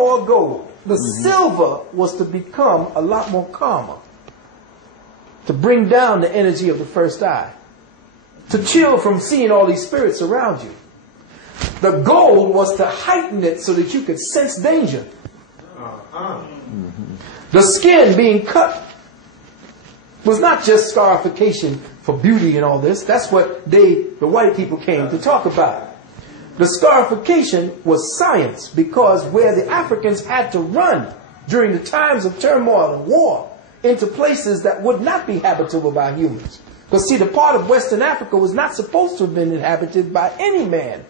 or gold. The silver was to become a lot more calmer, to bring down the energy of the first eye, to chill from seeing all these spirits around you. The gold was to heighten it so that you could sense danger. The skin being cut was not just scarification for beauty and all this. That's what the white people came to talk about. The scarification was science, because where the Africans had to run during the times of turmoil and war into places that would not be habitable by humans. Because see, the part of Western Africa was not supposed to have been inhabited by any man.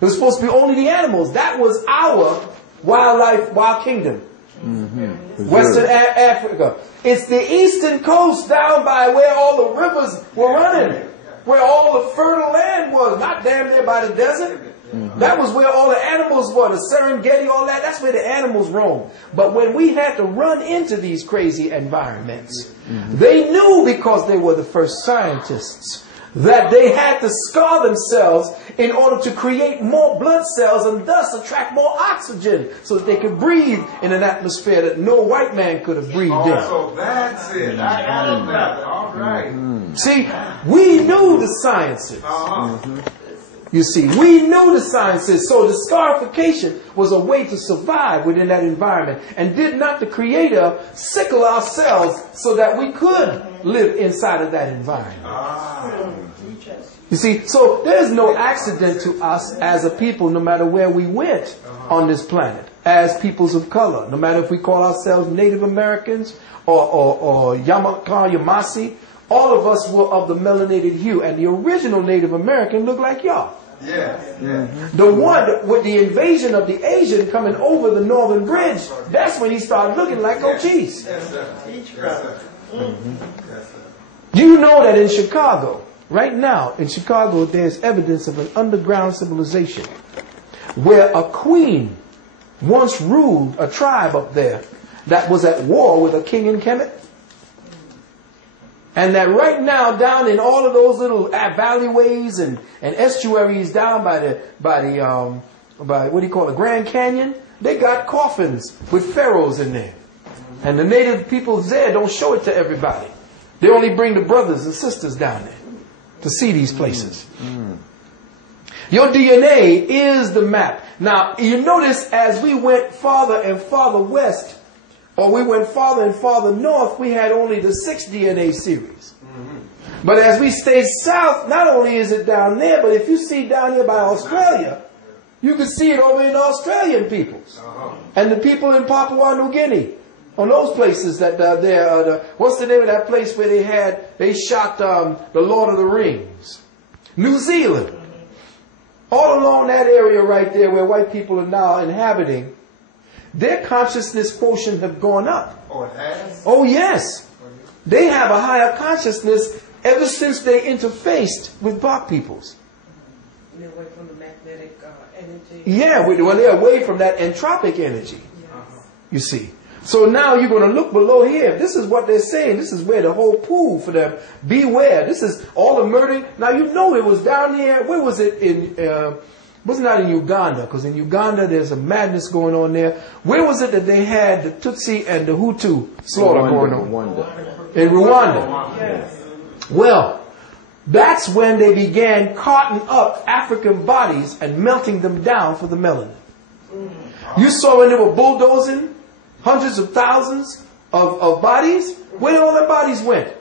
It was supposed to be only the animals. That was our wildlife, wild kingdom. Western Africa. It's the eastern coast down by where all the rivers were running, where all the fertile land was, not damn near by the desert. That was where all the animals were, the Serengeti, all that. That's where the animals roam. But when we had to run into these crazy environments, they knew, because they were the first scientists, that they had to scar themselves in order to create more blood cells and thus attract more oxygen so that they could breathe in an atmosphere that no white man could have breathed in. So that's it. I got that. All right. See, we knew the sciences. You see, we knew the sciences. So the scarification was a way to survive within that environment. And did not the Creator sickle ourselves so that we could live inside of that environment? You see, so there's no accident to us as a people, no matter where we went on this planet, as peoples of color, no matter if we call ourselves Native Americans or Yamasee. All of us were of the melanated hue, and the original Native American looked like y'all. The one with the invasion of the Asian coming over the Northern Bridge, that's when he started looking like Cochise. You know that in Chicago, right now in Chicago, there's evidence of an underground civilization where a queen once ruled a tribe up there that was at war with a king in Kemet. And that right now, down in all of those little valleyways and estuaries down by what do you call it, Grand Canyon, they got coffins with pharaohs in there. And the native people there don't show it to everybody. They only bring the brothers and sisters down there to see these places. Your DNA is the map. Now, you notice as we went farther and farther west, or we went farther and farther north, we had only the 6 DNA series. But as we stay south, not only is it down there, but if you see down here by Australia, you can see it over in Australian peoples. And the people in Papua New Guinea, on those places that there, what's the name of that place where they shot the Lord of the Rings? New Zealand. All along that area right there where white people are now inhabiting, their consciousness quotient have gone up. Oh, it has? Oh, yes. They have a higher consciousness ever since they interfaced with black peoples. They're away from the magnetic energy. Yeah, well, they're away from that entropic energy. You see. So now you're going to look below here. This is what they're saying. This is where the whole pool for them. Beware. This is all the murder. Now you know it was down here. Where was it? It was not in Uganda, because in Uganda there's a madness going on there. Where was it that they had the Tutsi and the Hutu slaughter going on? In Rwanda. Yes. Well, that's when they began carting up African bodies and melting them down for the melanin. You saw when they were bulldozing hundreds of thousands of bodies. Where did all their bodies went?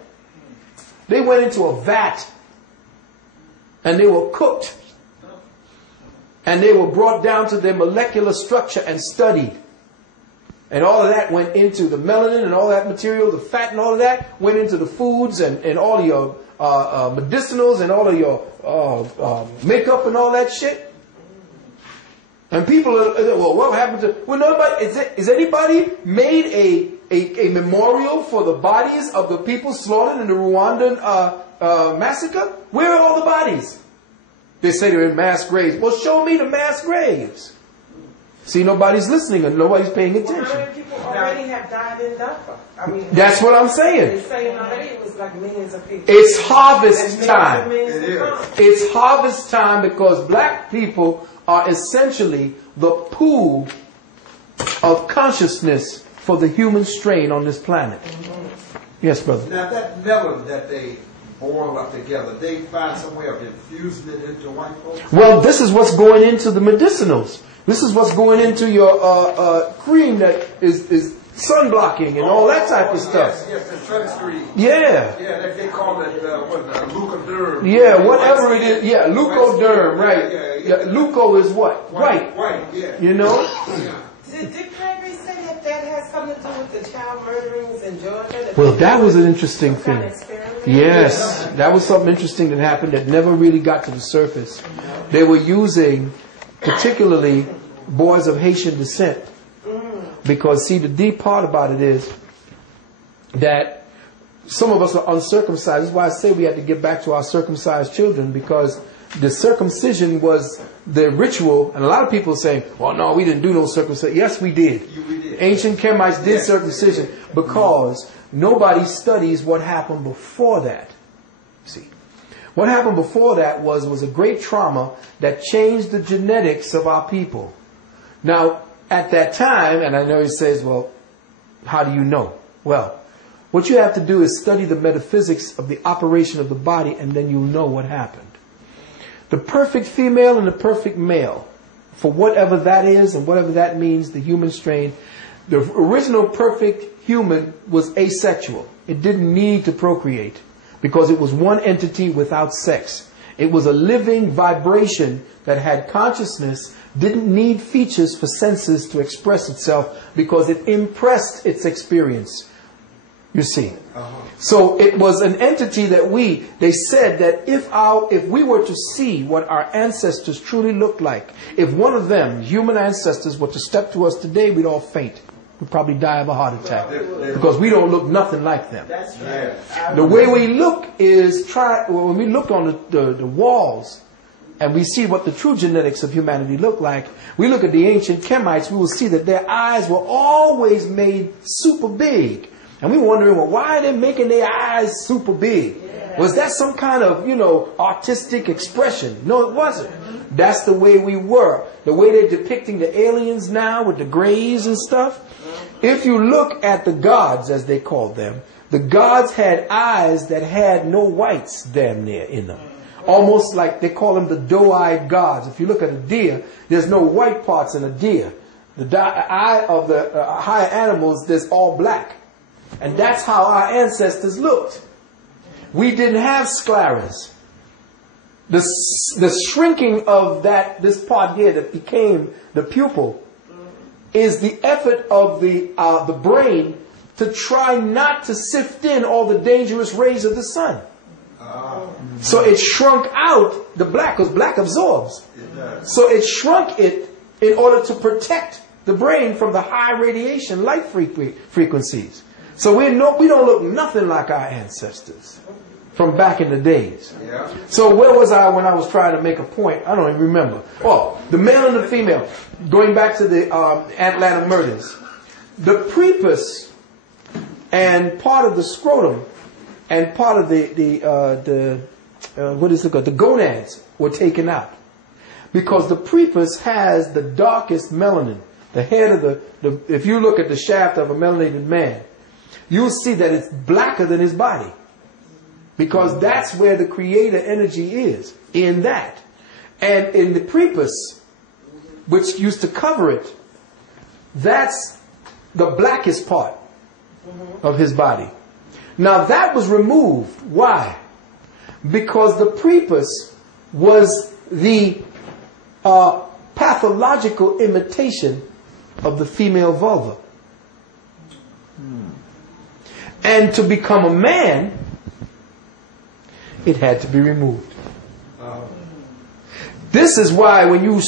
They went into a vat and they were cooked. And they were brought down to their molecular structure and studied. And all of that went into the melanin and all that material, the fat and all of that went into the foods and all of your medicinals and all of your makeup and all that shit. And people are, well, what happened to, well, nobody, is anybody made a memorial for the bodies of the people slaughtered in the Rwandan massacre? Where are all the bodies? They say they're in mass graves. Well, show me the mass graves. See, nobody's listening and nobody's paying attention. Well, how many people already have died in Darfur? I mean, that's what I'm saying. They're saying already it was like millions of people. It's harvest time. It It's harvest time because black people are essentially the pool consciousness for the human strain on this planet. Yes, brother. Now that melon that they boil up together, they find some way of infusing it into white folks? Well, this is what's going into the medicinals. This is what's going into your cream that is sun blocking and all that type of stuff. Yes, the trellis cream. Yeah. Yeah, they call it leucoderm. Yeah, whatever it is. Yeah, leucoderm, right. Yeah, leuco is what? White. White, yeah. You know? Yeah. Did Gregory say that that has something to do with the child murderings in Georgia? Well, that was an interesting Some kind thing. of experiment? Yes, that was something interesting that happened that never really got to the surface. They were using, particularly, boys of Haitian descent. Because, see, the deep part about it is that some of us are uncircumcised. That's why I say we have to get back to our circumcised children, because the circumcision was the ritual. And a lot of people are saying, well, no, we didn't do no circumcision. Yes, we did. Ancient Kemites did circumcision because nobody studies what happened before that. See, what happened before that was a great trauma that changed the genetics of our people. Now, at that time, and I know he says, well, how do you know? Well, what you have to do is study the metaphysics of the operation of the body, and then you'll know what happened. The perfect female and the perfect male, for whatever that is and whatever that means, the human strain, the original perfect human was asexual. It didn't need to procreate because it was one entity without sex. It was a living vibration that had consciousness, didn't need features for senses to express itself because it impressed its experience. You see. So it was an entity that they said that if we were to see what our ancestors truly looked like, if one of them, human ancestors, were to step to us today, we'd all faint. We'd probably die of a heart attack because we don't look nothing like them. That's right. The way we look is when we look on the walls and we see what the true genetics of humanity look like, we look at the ancient Kemites, we will see that their eyes were always made super big. And we were wondering, well, why are they making their eyes super big? Yeah. Was that some kind of, artistic expression? No, it wasn't. That's the way we were. The way they're depicting the aliens now with the grays and stuff. If you look at the gods, as they called them, the gods had eyes that had no whites damn near in them. Almost like they call them the doe-eyed gods. If you look at a deer, there's no white parts in a deer. The eye of the higher animals, there's all black. And that's how our ancestors looked. We didn't have scleras. The shrinking of this part here that became the pupil is the effort of the brain to try not to sift in all the dangerous rays of the sun. So it shrunk out the black, because black absorbs. So it shrunk it in order to protect the brain from the high radiation light frequencies. So we don't look nothing like our ancestors from back in the days. Yeah. So where was I when I was trying to make a point? I don't even remember. Oh, the male and the female. Going back to the Atlanta murders. The prepuce and part of the scrotum and part of the gonads were taken out. Because the prepuce has the darkest melanin. The head of if you look at the shaft of a melanated man, you'll see that it's blacker than his body. Because that's where the creator energy is, in that. And in the prepuce, which used to cover it, that's the blackest part of his body. Now that was removed. Why? Because the prepuce was the pathological imitation of the female vulva. And to become a man, it had to be removed. This is why when you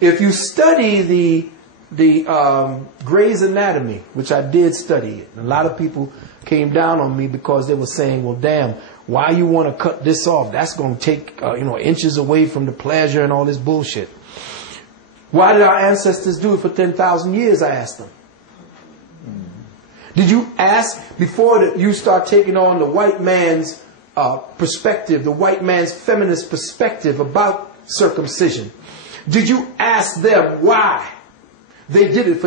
if you study the Gray's Anatomy, which I did study it, and a lot of people came down on me because they were saying, well, damn, why you want to cut this off? That's going to take inches away from the pleasure and all this bullshit. Why did our ancestors do it for 10,000 years, I asked them. Did you ask before you start taking on the white man's perspective, the white man's feminist perspective about circumcision? Did you ask them why they did it for